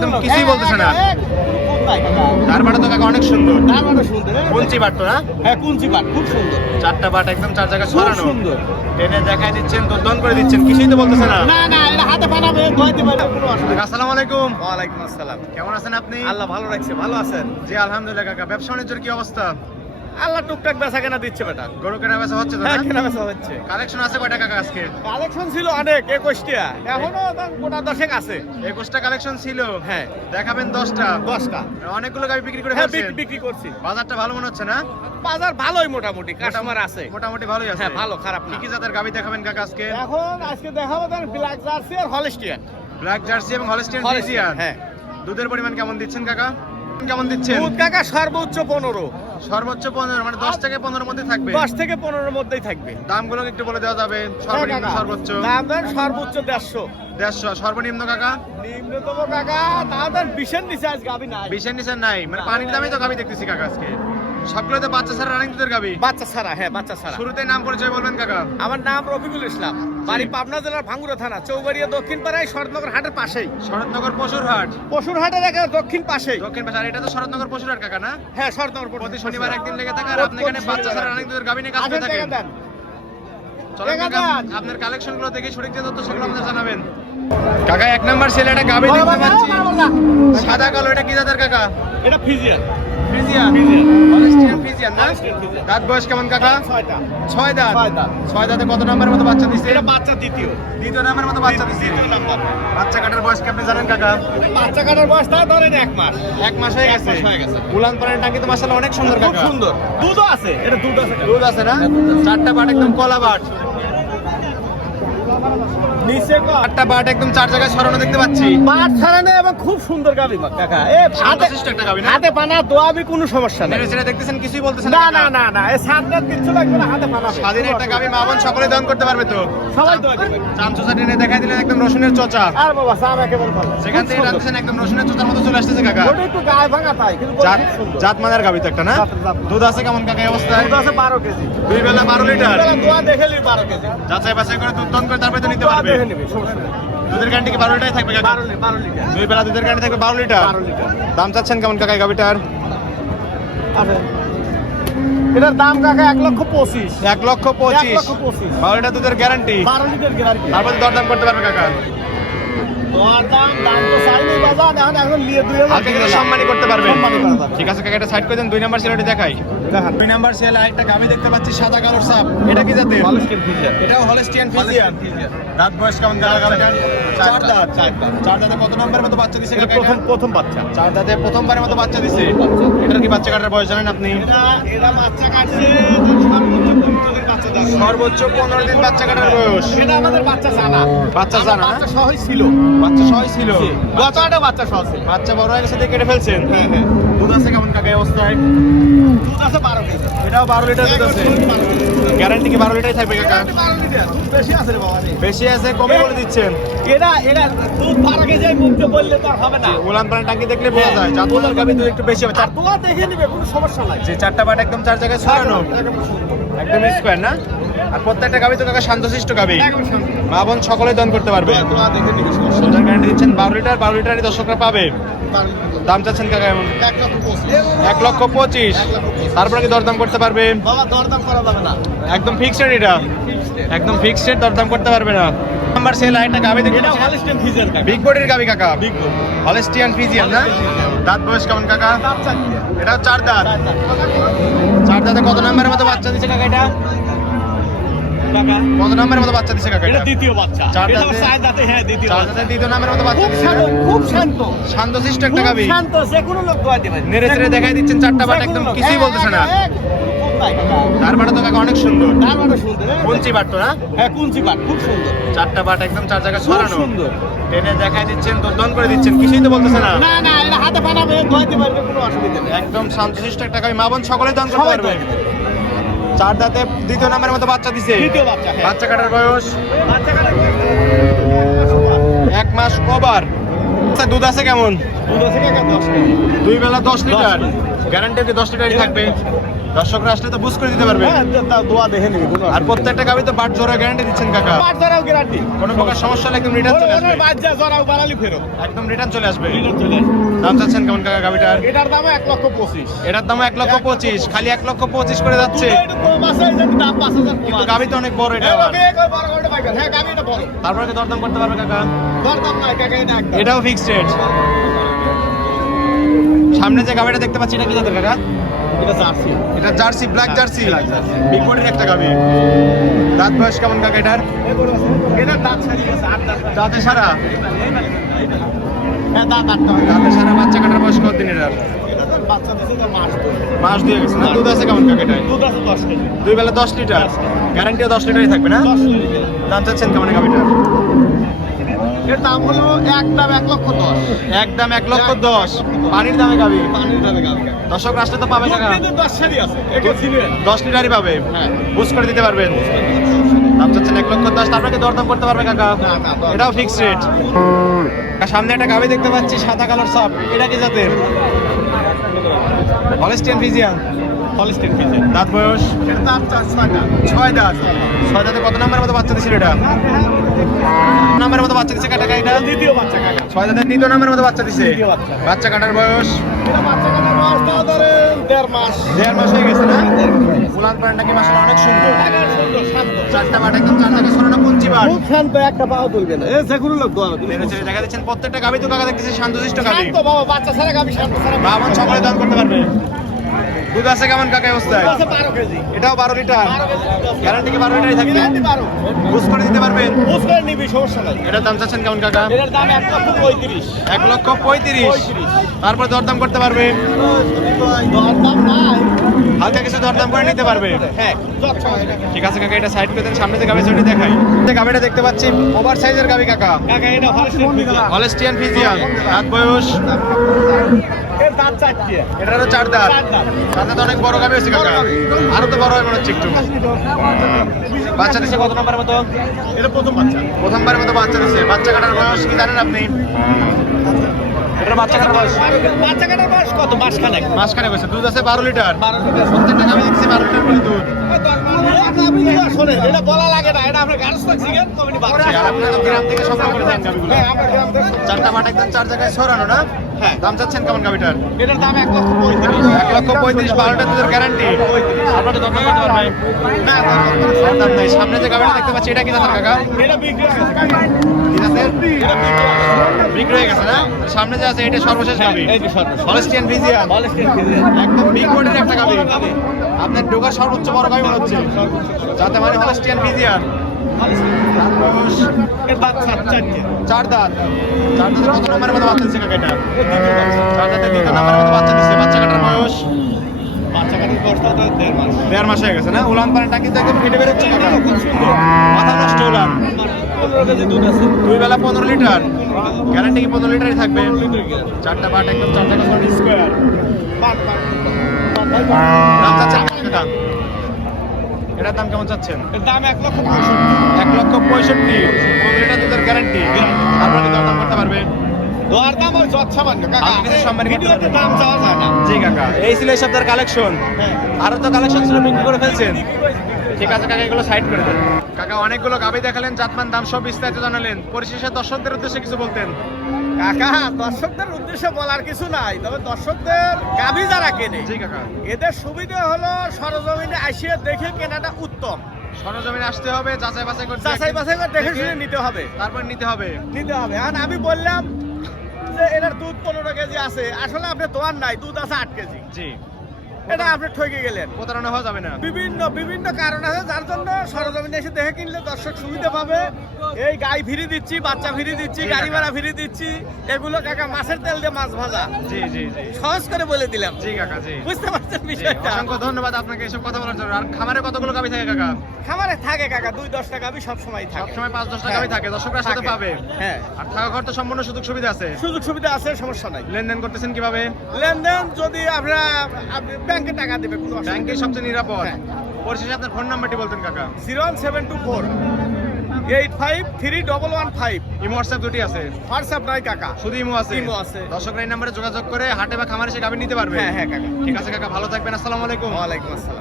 একদম কিছুই বলতেছে না। ধারবাটা তো কাকা অনেক সুন্দর। কুঞ্চি বাট তো না? হ্যাঁ কুঞ্চি বাট খুব সুন্দর। চারটা বাট একদম চার জায়গায় ছড়ানো। সুন্দর। টেনে দেখাই দিচ্ছেন, দোদন করে দিচ্ছেন, কিছুই তো বলতেছে না। না না এটা হাতে বানাবে ধোয়াইতে পারবে কোনো অসুবিধা। আসসালামু আলাইকুম। ওয়ালাইকুম আসসালাম। কেমন আছেন আপনি? আল্লাহ ভালো রাখছে, ভালো আছেন? জি আলহামদুলিল্লাহ কাকা। ব্যবসা বাণিজ্যের কি অবস্থা? আল্লাহ টুকটাক বেচা কেনা দিচ্ছে বেটা। গরু কেনা বেচা হচ্ছে তো না? হ্যাঁ কেনা বেচা হচ্ছে। কালেকশন আছে কয়টা কাকা আজকে? কালেকশন ছিল অনেক 21টা, এখনো গোটা 10 আছে। 21টা কালেকশন ছিল। হ্যাঁ দেখাবেন 10টা। 10টা। অনেকগুলো গাবি বিক্রি করে হ্যাঁ ফেলছেন। বিক্রি করছি। বাজারটা ভালো মনে হচ্ছে না? বাজার ভালোই মোটামুটি, কাস্টমার আছে। মোটামুটি ভালোই আছে। হ্যাঁ ভালো, খারাপ কি না। কি জাতের গাবি দেখাবেন কাকা আজকে? আজকে দেখাবো তার ব্ল্যাক জার্সি আর হলস্টিয়ান। ব্ল্যাক জার্সি এবং হলস্টিয়ান ফ্রিজিয়ান। হ্যাঁ। দুধের পরিমাণ কেমন দিচ্ছেন কাকা? কেমন দিচ্ছেন? দুধ কাকা সর্বোচ্চ 15। সর্বোচ্চ 15, মানে 10 থেকে 15 এর মধ্যে থাকবে। 10 থেকে 15 এর মধ্যেই থাকবে। দামগুলো একটু বলে দেওয়া যাবে? সর্বনিম্ন সর্বোচ্চ? দাম দেন সর্বোচ্চ 150। 150। সর্বনিম্ন কাকা? নিম্নতম কাকা দাম দেন 20 নিচে আজ গাবি নাই। 20 নিচে নাই, মানে পানির দামই তো গাবি দেখতেছি কাকা আজকে। সবগুলোতে বাচ্চা ছাড়া রানিং দুধের গাবি? বাচ্চা ছাড়া, হ্যাঁ বাচ্চা ছাড়া। শুরুতে নাম পরিচয় বলবেন কাকা? আমার নাম রফিকুল ইসলাম, বাড়ি পাবনা জেলার ভাঙ্গুড়া থানা, চৌবাড়িয়া দক্ষিণ পাড়ায়, শরৎনগর হাটের পাশেই। শরৎনগর পশুর হাট? পশুর হাটের একেবারে দক্ষিণ পাশেই। দক্ষিণ পাশে। আর এটা তো শরৎনগর পশুর হাট কাকা না? হ্যাঁ শরৎনগর প্রতি শনিবার একদিন লেগে থাকে। আর আপনি এখানে বাচ্চা ছাড়া রানিং দুধের গাবি নিয়ে কাজ করে থাকেন। চলেন কাকা, আপনার কালেকশন গুলো দেখে সঠিক যে তথ্য সেগুলো আমাদের জানাবেন। কাকা এক নাম্বার সেল একটা গাবি দেখতে পাচ্ছি, সাদা কালো। এটা কি জাতের কাকা? এটা ফিজিয়ান। ফ্রিজিয়ান। হলস্টিয়ান ফ্রিজিয়ান না? দাঁত বয়স কেমন কাকা? 6টা। 6 দাঁত। 6 দাঁত। 6 দাঁতে কত নম্বরের মতো বাচ্চা দিছে? এটা বাচ্চা দ্বিতীয়। দ্বিতীয় নম্বরের মতো বাচ্চা দিছে। দ্বিতীয় নাম্বার। বাচ্চা কাটার বয়স কি আপনি জানেন কাকা? বাচ্চা কাটার বয়স তা ধরেন 1 মাস। 1 মাস হয়ে গেছে। 1 মাস হয়ে গেছে। উলান পালানের টাঙ্কি তো মাশাআল্লাহ অনেক সুন্দর খুব কাকা। সুন্দর। দুধও আছে, এটা দুধ আছে। দুধ আছে না? চারটা বাট একদম কলা বাট। নিচে চারটা বাট একদম চার জায়গায় ছড়ানো দেখতে পাচ্ছি। পাট ছাড়ানো এবং খুব সুন্দর গাবি কাকা। এ হাতে শান্তশিষ্ট একটা গাবি না? হাতে পানা দোয়াবি কোনো সমস্যা নেই। নেড়ে দেখতেছেন, কিছুই বলতেছেন না না না না, এই সাতটার কিচ্ছু লাগবে না, হাতে পানা। স্বাধীন একটা গাবি মা বোন সকলে দান করতে পারবে তো? সবাই দোয়া দিবে। চামচা টেনে দেখাই দিলেন একদম রসুনের চচা। আর বাবা সাম একেবারে ভালো। সেখান থেকে রাখছেন একদম রসুনের চচার মতো চলে আসতেছে কাকা। ওটা একটু গায়ে ভাঙা তাই, কিন্তু জাত খুব সুন্দর। জাত মানের গাবি তো একটা না? জাত। দুধ আছে কেমন কাকা এই অবস্থায়? দুধ আছে 12 কেজি। দুই বেলা 12 লিটার। বেলা দোয়া দেখে নিবি 12 কেজি। যাচাই বাছাই করে দুধ দান করে তারপরে তো নিতে দোয়া পারবে। দেখে নিবি, সমস্যা নেই। দুধের গ্যারান্টি কি 12 লিটারই থাকবে কাকা? 12 লিটার। দুই বেলা দুধের গ্যারান্টি থাকবে 12 লিটার। 12 লিটার। দাম চাচ্ছেন কেমন কাকা এই গাবিটার? আচ্ছা। এটার দাম কাকা 1,25,000। 1,25,000। 1,25,000। 12 লিটার দুধের গ্যারান্টি। 12 litre guarantee. তারপর দরদাম করতে পারবে কাকা। দাম তো চাইনি বাজার, এখন নিয়ে 2000 হালকা করে সম্মানই করতে পারবে। সম্মানই করা যাবে। ঠিক আছে কাকা, এটা সাইড করে দেন। 2 নাম্বার সেলটি দেখাই। দেখান। 2 নাম্বার সেল আরেকটা গাবি দেখতে পাচ্ছি, সাদা কালোর সাপ। এটা কি জাতের? Holstein Friesian. এটাও হলস্টিয়ান ফ্রিজিয়ান। দাঁত বয়স কেমন কাকা গাবিটার? 4 দাঁত। 4 দাঁতে কত নম্বরের মতো বাচ্চা দিছে কাকা এটা? প্রথম বাচ্চা। 4 দাঁতে প্রথমবারের মতো বাচ্চা দিছে। এটার কি বাচ্চা কাটার বয়স জানেন আপনি? এটা বাচ্চা কাটছে সর্বোচ্চ 15 দিন বাচ্চা কাটার বয়স। এটা আমাদের বাচ্চা জানা। বাচ্চা জানা? বাচ্চা সহই ছিল। বাচ্চা সহই ছিল। বাচ্চাটা বাচ্চা সহ ছিল। বাচ্চা বড় হয়ে গেছে দিয়ে কেটে ফেলছেন। হ্যাঁ হ্যাঁ। দুধ আছে কেমন কাকা এই অবস্থায়? দুধ আছে 12 কেজি। এটাও 12 লিটার দুধ আছে। গ্যারান্টি কি 12 লিটারই থাকবে কাকা? 12 লিটার। দুধ বেশি আছে রে বাবা রে। বেশি আছে, কমে বলে দিচ্ছেন। এটা দুধ 12 কেজি মুখতে বললে তো আর হবে না। উলান পালান টাঙ্কি দেখলে বোঝা যায় জাতমানের গাবি দুধ একটু বেশি হবে। আর দোয়া দেখে নিবে, কোনো সমস্যা নাই। যে 4টা বাট একদম 4 জায়গায় ছড়ানো, একদম স্কয়ার না? আর প্রত্যেকটা গাবি তো কাকা শান্তশিষ্ট গাবি, মা বোন সকলে দান করতে পারবে। দোয়া দেখে নিবে। দুধের গ্যারান্টি দিচ্ছেন 12 লিটার। 12 লিটারই দর্শকরা পাবে। দাম চাচ্ছেন কাকা এমন? 1,25,000। 1,25,000। তারপরে কি দরদাম করতে পারবে? বাবা দরদাম করা যাবে না। একদম ফিক্সড রেট এটা? একদম ফিক্সড রেট, দরদাম করতে পারবে না। নাম্বার সেল আরেকটা গাবি দেখতে এটা পাচ্ছি, হলস্টিয়ান ফিজিয়ান কাকা। বিগ বডির গাবি কাকা। বিগ বল। হলস্টিয়ান ফ্রিজিয়ান না? দাঁত বয়স কেমন কাকা? দাম চাচ্ছি। এটাও 4 দাঁত। 4 দাঁতে কত নম্বরের মতো বাচ্চা দিছে কাকা এটা? কাকা কত নম্বরের মতো বাচ্চা দিছে কাকা এটা এটা? দ্বিতীয় বাচ্চা। 4 এটা দাঁতে? চার দাঁতে, হ্যাঁ দ্বিতীয় 4 বাচ্চা। দাঁতে দ্বিতীয় নম্বরের মতো বাচ্চা খুব দিছে। শান্ত, খুব শান্ত। শান্তশিষ্ট একটা খুব গাবি। শান্ত, যে কোনো লোক দোয়া দিবে। নেড়ে চেড়ে দেখাই দিচ্ছেন 4টা বাট একদম কিছুই বলতেছে না। ধারবাটা তো কাকা অনেক সুন্দর। ধারবাটা সুন্দর। কুঞ্চি বাট তো না? হ্যাঁ কুঞ্চি বাট খুব সুন্দর। 4টা বাট একদম 4 জায়গায় খুব ছড়ানো। সুন্দর। টেনে দেখাই দিচ্ছেন, দোদন করে দিচ্ছেন, কিছুই তো বলতেছে না। না না, এটা হাতে বানাবে ধোয়াইতে পারবে, কোনো অসুবিধা নেই। একদম শান্তশিষ্ট একটা গাবি, মা বোন সকলে দান করতে সবাই পারবে। দোয়া দিবে। 4 দাঁতে দ্বিতীয় নম্বরের মতো বাচ্চা দিছে। দ্বিতীয় বাচ্চা, হ্যাঁ। বাচ্চা কাটার বয়স বাচ্চা কাটা 1 মাস ওভার। আচ্ছা দুধ আছে কেমন? দুধ আছে কাকা 10 কেজি। 2 বেলা 10 লিটার। গ্যারান্টি কি 10 লিটারই থাকবে? দর্শকরা আসলে তো বুঝ করে দিতে পারবে। হ্যাঁ দোয়া দেখে নিবি আর প্রত্যেকটা গাবি তো বাট জোড়া গ্যারান্টি দিচ্ছেন কাকা। পাঁচ ধরাও গ্যারান্টি, কোনো প্রকার সমস্যা হলে একদম রিটার্ন চলে আসবে। বাচ্চা জরাও বানালি ফেরত একদম রিটার্ন চলে আসবে। রিটার্ন চলে আসবে। দাম চাচ্ছেন কেমন কাকা গাবিটার? এটার দাম 1,25,000। এটার দাম 1,25,000, খালি 1,25,000 করে যাচ্ছে। একটু কম আছে, এই জন্য দাম 5,000 কিন্তু গাবি তো অনেক বড় এটা আবার। বড় বড় পাইবেন। হ্যাঁ গাবি এটা বড়। তারপরে কি দরদাম করতে পারবে কাকা? দরদাম নাই কাকা, এটা একদম। এটাও ফিক্সড রেট। সামনে যে গাবিটা দেখতে পাচ্ছি এটা কি জাতের কাকা? এটা জার্সি। এটা জার্সি, ব্ল্যাক জার্সি, বিগ বডির একটা গাবি। রাত বয়স কেমন কাকা এটার? এটা দাঁত ছাড়ি গেছে, 8 দাঁত। দাঁতে সারা? হ্যাঁ দাঁত 8টা। দাঁতে সারা। বাচ্চা কাটার বয়স কতদিন এটার? এটা তো বাচ্চা দিছে তো মাস তো। মাস দিয়ে গেছে না? দুধ আছে কেমন কাকা এটায়? দুধ আছে 10 কেজি। দুই বেলা 10 লিটার, গ্যারান্টিও 10 লিটারই থাকবে না? 10 কেজি। দাম চাচ্ছেন কেমন এই গাবিটার? এর দাম হলো একদম 1,10,000। একদম 1,10,000। পানির দামে গাবি। পানির দামে গাবি কাকা। দর্শক আসলে তো পাবে কাকা। দুধ কিন্তু 10 কেজি আছে। এটা ছিলেন। 10 লিটারই পাবে। হ্যাঁ। বুঝ করে দিতে পারবেন। দাম চাচ্ছেন 1,10,000। তারপরে কি দরদাম করতে পারবে কাকা? না, না, দরদাম। এটাও ফিক্সড রেট। সামনে একটা গাবি দেখতে পাচ্ছি সাদা কালার সাপ, এটা কি জাতের? Holstein Friesian. Holstein Friesian. দাঁত বয়স? এর দাম 6টা। 6 দাঁত। 6 দাঁতে কত নম্বরের মতো বাচ্চা দিছিল এটা? নম্বরের মতো বাচ্চা দিছে কাটা গাইটা? দ্বিতীয় বাচ্চা কাকা। 6 দাঁতের দ্বিতীয় নম্বরের মতো বাচ্চা দিছে। দ্বিতীয় বাচ্চা। বাচ্চা কাটার বয়স? এটা বাচ্চা কাটার বয়স তাও ধরেন 1.5 মাস। 1.5 মাস হয়ে গেছে না? উলান পাড়াটা কি মাসাল্লাহ অনেক সুন্দর। একদম সুন্দর, শান্ত। চারটা বাট একদম 4 জায়গায় ছড়ানো কুঞ্চি বাট। খুব শান্ত, একটা পাও তুলবে না। এই যেগুলো লোক দোয়া ছেড়ে ছেড়ে দেখা দিচ্ছেন প্রত্যেকটা গাবি তো কাকা দেখতেছি শান্তশিষ্ট গাবি। শান্ত বাবা, বাচ্চা ছাড়া গাবি, শান্ত ছাড়া বামন সকলে দান করতে পারবে। দুধ আছে কেমন কাকা এই অবস্থায়? আছে 12 কেজি। এটাও 12 লিটার। 12 কেজি দুধ আছে। গ্যারান্টি কি 12 লিটারই থাকবে? গ্যারান্টি 12। বুঝ করে দিতে পারবেন? বুঝ করে নিবি, সমস্যা নাই। এটার দাম চাচ্ছেন কেমন কাকা? এটার দাম 1,35,000। 1,35,000। তারপর দরদাম করতে পারবে? দরদাম নাই। হালকা কিছু দরদাম করে নিতে পারবে। হ্যাঁ, যত এটা। ঠিক আছে কাকা, এটা সাইড করে দেন। সামনে যে গাবি ছবি দেখাই। যে গাবিটা দেখতে পাচ্ছি ওভার সাইজের গাবি কাকা। কাকা এটা হলস্টেইন ফ্রিজিয়ান। Holstein Friesian. দাঁত বয়স? এর দাঁত 4টি। এটারও 4 দাঁত। 4 দাঁত। দাঁতে তো অনেক বড় গাবি হয়েছে কাকা। আরো তো বড় হয় মনে হচ্ছে একটু। বাচ্চা দিছে কত নম্বরের মতো? এটা প্রথম বাচ্চা। প্রথমবারের মতো বাচ্চা দিছে। বাচ্চা কাটার বয়স কি জানেন আপনি? এটার বাচ্চা কাটার বয়স বাচ্চা কাটার বয়স কত? মাসখানেক। মাসখানে হয়েছে। দুধ আছে 12 লিটার। 12 লিটার। প্রত্যেকটা গাবি দেখছি 12 লিটার করে দুধ। শোনেন, এটা বলা লাগে না, এটা আপনার গার্লস জিজ্ঞেস কমিটি বাচ্চা। আর আপনারা তো গ্রাম থেকে সংগ্রহ করে দেন গাবিগুলো। হ্যাঁ, আমরা গ্রাম থেকে। চারটা বাট একদম 4 জায়গায় ছড়ানো না? হ্যাঁ। দাম চাচ্ছেন কেমন গাবিটার? এটার দাম 1,35,000। 1,35,000। 12টা দুধের গ্যারান্টি। আপনারা তো দরদাম করতে পারবেন? না, দরদাম নাই। সামনে যে গাবিটা দেখতে পাচ্ছি এটা কি জানেন কাকা? এটা বিক্রি হয়ে গেছে। কি জাতের? এটা বিক্রি হয়ে গেছে। বিক্রি হয়ে গেছে না? সামনে যে আছে এটা সর্বশেষ গাবি। এই যে সর্বশেষ। Holstein Friesian. Holstein Friesian. একদম বিগ বডির একটা গাবি। আপনার ঢোকার সর্বোচ্চ বড় গাবি মনে হচ্ছে। যাতে মানে হলস্টিয়ান ফ্রিজিয়ান। দাঁত বয়স? এর দাঁত 4টি। 4 দাঁত। 4 দাঁতে কত নম্বরের মতো বাচ্চা দিচ্ছে কাকা এটা? 4 দাঁতে 2 নম্বরের মতো বাচ্চা দিচ্ছে। বাচ্চা কাটার বয়স? বাচ্চা কাটার বয়সটা তো 1.5 মাস। 1.5 মাস হয়ে গেছে না? উলান পানিটা কিন্তু একদম ফেটে বেরোচ্ছে কাকা। খুব সুন্দর। মাথা নষ্ট উলান। 15 কেজি দুধ আছে। দুই বেলা 15 লিটার। গ্যারান্টি কি 15 লিটারই থাকবে? Litre guarantee. চারটা বাট একদম 4 টাকা স্কোয়ার। But, but. দাম চাচ্ছেন কাকা? এটার দাম কেমন চাচ্ছেন? এর দাম 1,65,000। 1,65,000। 15 লিটার দুধের গ্যারান্টি। আপনারা কি দরদাম করতে পারবে? দোয়ার দাম ওই যত সামান্য কাকা। আপনি কিছু সম্মান করতে ভিডিওতে পারবেন? দাম চাওয়া যায় না। জি কাকা, এই ছিল এই সপ্তাহের কালেকশন। হ্যাঁ। আরো তো কালেকশন ছিল, বিক্রি করে ফেলছেন। ঠিক আছে কাকা, এগুলো সাইড করে দেন। কাকা অনেকগুলো গাবি দেখালেন, জাতমান দাম সব বিস্তারিত জানালেন। পরিশেষে দর্শকদের উদ্দেশ্যে কিছু বলতেন? কাকা দর্শকদের উদ্দেশ্যে বলার কিছু নাই, তবে দর্শকদের গাভী যারা কেনে জি কাকা, এদের সুবিধা হলো সরজমিনে আসিয়ে দেখে কেনাটা উত্তম। সরজমিনে আসতে হবে, যাচাই বাছাই করতে, যাচাই বাছাই করে দেখে শুনে নিতে হবে। তারপর নিতে হবে। আর আমি বললাম যে এটার দুধ 15 কেজি আছে, আসলে আপনি দোয়ার নাই, দুধ আছে 8 কেজি। জি, এটা আপনি ঠকে গেলেন। প্রতারণা হওয়া যাবে না। বিভিন্ন কারণ আছে, যার জন্য সরজমিনে এসে দেখে কিনলে দর্শক সুবিধা পাবে। এই গাই ফ্রি দিচ্ছি, বাচ্চা ফ্রি দিচ্ছি, গাড়ি ভাড়া ফ্রি দিচ্ছি, এগুলো কাকা মাছের তেল দিয়ে মাছ ভাজা। জি জি জি, সহজ করে বলে দিলাম। জি কাকা, জি বুঝতে পারছেন জি, বিষয়টা? অসংখ্য ধন্যবাদ আপনাকে এসব কথা বলার জন্য। আর খামারে কতগুলো গাবি থাকে কাকা? খামারে থাকে কাকা 2-10টা গাভী সব সময় থাকে। সবসময় 5-10 টাকা গাবি থাকে, দর্শকরা সাথে থাকে। পাবে। হ্যাঁ, আর থাকা ঘর তো সম্পূর্ণ সুযোগ সুবিধা আছে। সুযোগ সুবিধা আছে, সমস্যা নাই। লেনদেন করতেছেন কিভাবে? লেনদেন যদি আপনি ব্যাংকে টাকা দেবে, কোনো অসুবিধা ব্যাংকে নেই। সবচেয়ে নিরাপদ। হ্যাঁ। পরিশেষে আপনার ফোন নাম্বারটি বলতেন কাকা। 01724 853115। ইমো হোয়াটসঅ্যাপ দুটি আছে, হোয়াটসঅ্যাপ নাই কাকা, শুধু ইমো আছে। ইমো আছে। দর্শকরা এই নম্বরে যোগাযোগ করে হাটে বা খামারে এসে গাভী নিতে পারবে। হ্যাঁ হ্যাঁ কাকা, ঠিক আছে কাকা, ভালো থাকবেন। আসসালামু আলাইকুম। ওয়ালাইকুম আসসালাম।